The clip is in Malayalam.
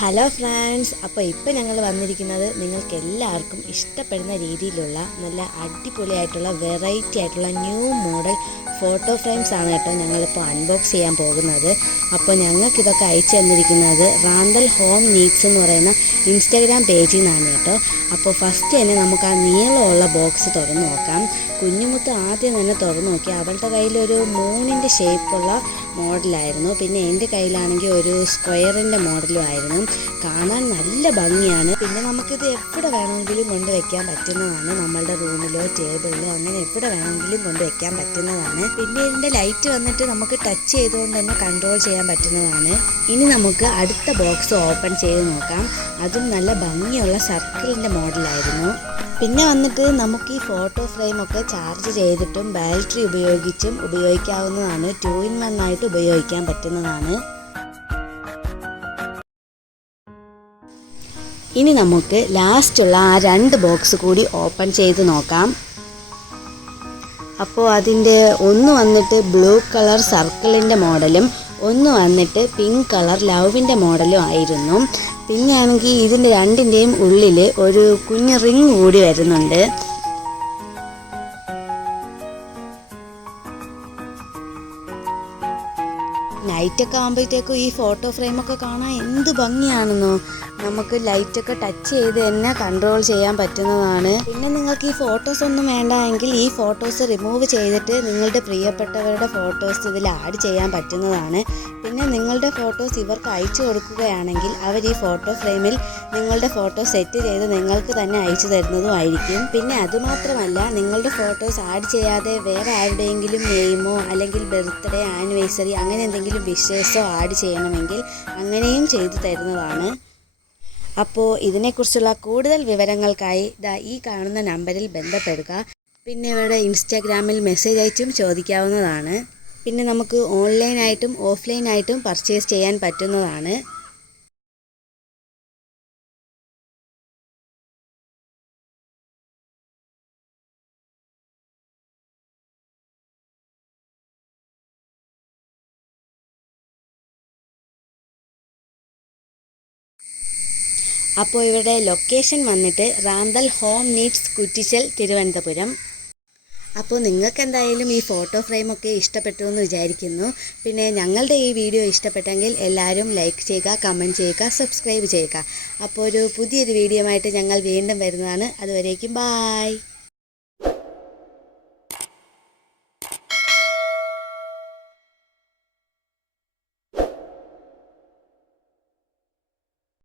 ഹലോ ഫ്രണ്ട്സ്, അപ്പോൾ ഇപ്പോൾ ഞങ്ങൾ വന്നിരിക്കുന്നത് നിങ്ങൾക്ക് എല്ലാവർക്കും ഇഷ്ടപ്പെടുന്ന രീതിയിലുള്ള നല്ല അടിപൊളിയായിട്ടുള്ള വെറൈറ്റി ആയിട്ടുള്ള ന്യൂ മോഡൽ ഫോട്ടോ ഫ്രെയിംസ് ആണ് കേട്ടോ ഞങ്ങളിപ്പോൾ അൺബോക്സ് ചെയ്യാൻ പോകുന്നത്. അപ്പോൾ ഞങ്ങൾക്കിതൊക്കെ അയച്ചു തന്നിരിക്കുന്നത് റാന്തൽ ഹോം നീഡ്സ് എന്ന് പറയുന്ന ഇൻസ്റ്റാഗ്രാം പേജിൽ നിന്നാണ് കേട്ടോ. അപ്പോൾ ഫസ്റ്റ് തന്നെ നമുക്ക് ആ നീളമുള്ള ബോക്സ് തുറന്ന് നോക്കാം. കുഞ്ഞുമുത്ത് ആദ്യം തന്നെ തുറന്ന് നോക്കി. അവളുടെ കയ്യിലൊരു മൂണിൻ്റെ ഷേപ്പുള്ള മോഡലായിരുന്നു. പിന്നെ എൻ്റെ കയ്യിലാണെങ്കിൽ ഒരു സ്ക്വയറിൻ്റെ മോഡലും ആയിരുന്നു. കാണാൻ നല്ല ഭംഗിയാണ്. പിന്നെ നമുക്കിത് എവിടെ വേണമെങ്കിലും കൊണ്ടുവയ്ക്കാൻ പറ്റുന്നതാണ്. നമ്മളുടെ റൂമിലോ ടേബിളിലോ അങ്ങനെ എവിടെ വേണമെങ്കിലും കൊണ്ടുവയ്ക്കാൻ പറ്റുന്നതാണ്. പിന്നെ ഇതിൻ്റെ ലൈറ്റ് വന്നിട്ട് നമുക്ക് ടച്ച് ചെയ്തുകൊണ്ട് തന്നെ കൺട്രോൾ ചെയ്യാൻ പറ്റുന്നതാണ്. ഇനി നമുക്ക് അടുത്ത ബോക്സ് ഓപ്പൺ ചെയ്ത് നോക്കാം. അതും നല്ല ഭംഗിയുള്ള സർക്കിളിൻ്റെ മോഡലായിരുന്നു. പിന്നെ വന്നിട്ട് നമുക്ക് ഈ ഫോട്ടോ ഫ്രെയിമൊക്കെ ചാർജ് ചെയ്തിട്ടും ബാറ്ററി ഉപയോഗിച്ചും ഉപയോഗിക്കാവുന്നതാണ്. 2-in-1 ആയിട്ട് ഉപയോഗിക്കാൻ പറ്റുന്നതാണ്. ഇനി നമുക്ക് ലാസ്റ്റുള്ള ആ 2 ബോക്സ് കൂടി ഓപ്പൺ ചെയ്ത് നോക്കാം. അപ്പോൾ അതിൻ്റെ ഒന്ന് വന്നിട്ട് ബ്ലൂ കളർ സർക്കിളിൻ്റെ മോഡലും ഒന്ന് വന്നിട്ട് പിങ്ക് കളർ ലവിൻ്റെ മോഡലും ആയിരുന്നു. പിന്നെ ആണെങ്കിൽ ഇതിൻ്റെ രണ്ടിൻ്റെയും ഉള്ളിൽ ഒരു കുഞ്ഞ് റിങ് കൂടി വരുന്നുണ്ട്. നൈറ്റൊക്കെ ആകുമ്പോഴത്തേക്കും ഈ ഫോട്ടോ ഫ്രെയിമൊക്കെ കാണാൻ എന്ത് ഭംഗിയാണെന്നോ. നമുക്ക് ലൈറ്റൊക്കെ ടച്ച് ചെയ്ത് തന്നെ കൺട്രോൾ ചെയ്യാൻ പറ്റുന്നതാണ്. പിന്നെ നിങ്ങൾക്ക് ഈ ഫോട്ടോസ് ഒന്നും വേണ്ട എങ്കിൽ ഈ ഫോട്ടോസ് റിമൂവ് ചെയ്തിട്ട് നിങ്ങളുടെ പ്രിയപ്പെട്ടവരുടെ ഫോട്ടോസ് ഇതിൽ ആഡ് ചെയ്യാൻ പറ്റുന്നതാണ്. പിന്നെ നിങ്ങളുടെ ഫോട്ടോസ് ഇവർക്ക് അയച്ചു കൊടുക്കുകയാണെങ്കിൽ അവർ ഈ ഫോട്ടോ ഫ്രെയിമിൽ നിങ്ങളുടെ ഫോട്ടോ സെറ്റ് ചെയ്ത് നിങ്ങൾക്ക് തന്നെ അയച്ചു തരുന്നതുമായിരിക്കും. പിന്നെ അതുമാത്രമല്ല, നിങ്ങളുടെ ഫോട്ടോസ് ആഡ് ചെയ്യാതെ വേറെ ആരുടെയെങ്കിലും നെയിമോ അല്ലെങ്കിൽ ബർത്ത്ഡേ, ആനിവേഴ്സറി അങ്ങനെ എന്തെങ്കിലും വിഷേഴ്സോ ആഡ് ചെയ്യണമെങ്കിൽ അങ്ങനെയും ചെയ്തു തരുന്നതാണ്. അപ്പോൾ ഇതിനെക്കുറിച്ചുള്ള കൂടുതൽ വിവരങ്ങൾക്കായി ഈ കാണുന്ന നമ്പറിൽ ബന്ധപ്പെടുക. പിന്നെ ഇവരുടെ ഇൻസ്റ്റാഗ്രാമിൽ മെസ്സേജ് അയച്ചും ചോദിക്കാവുന്നതാണ്. പിന്നെ നമുക്ക് ഓൺലൈനായിട്ടും ഓഫ്ലൈനായിട്ടും പർച്ചേസ് ചെയ്യാൻ പറ്റുന്നതാണ്. അപ്പോൾ ഇവരുടെ ലൊക്കേഷൻ വന്നിട്ട് റാന്തൽ ഹോം നീഡ്സ് കുറ്റിച്ചൽ, തിരുവനന്തപുരം. അപ്പോൾ നിങ്ങൾക്ക് എന്തായാലും ഈ ഫോട്ടോ ഫ്രെയിമൊക്കെ ഇഷ്ടപ്പെട്ടു എന്ന് വിചാരിക്കുന്നു. പിന്നെ ഞങ്ങളുടെ ഈ വീഡിയോ ഇഷ്ടപ്പെട്ടെങ്കിൽ എല്ലാവരും ലൈക്ക് ചെയ്യുക, കമൻറ്റ് ചെയ്യുക, സബ്സ്ക്രൈബ് ചെയ്യുക. അപ്പോൾ ഒരു പുതിയൊരു വീഡിയോ ആയിട്ട് ഞങ്ങൾ വീണ്ടും വരുന്നതാണ്. അതുവരേക്കും ബായ്.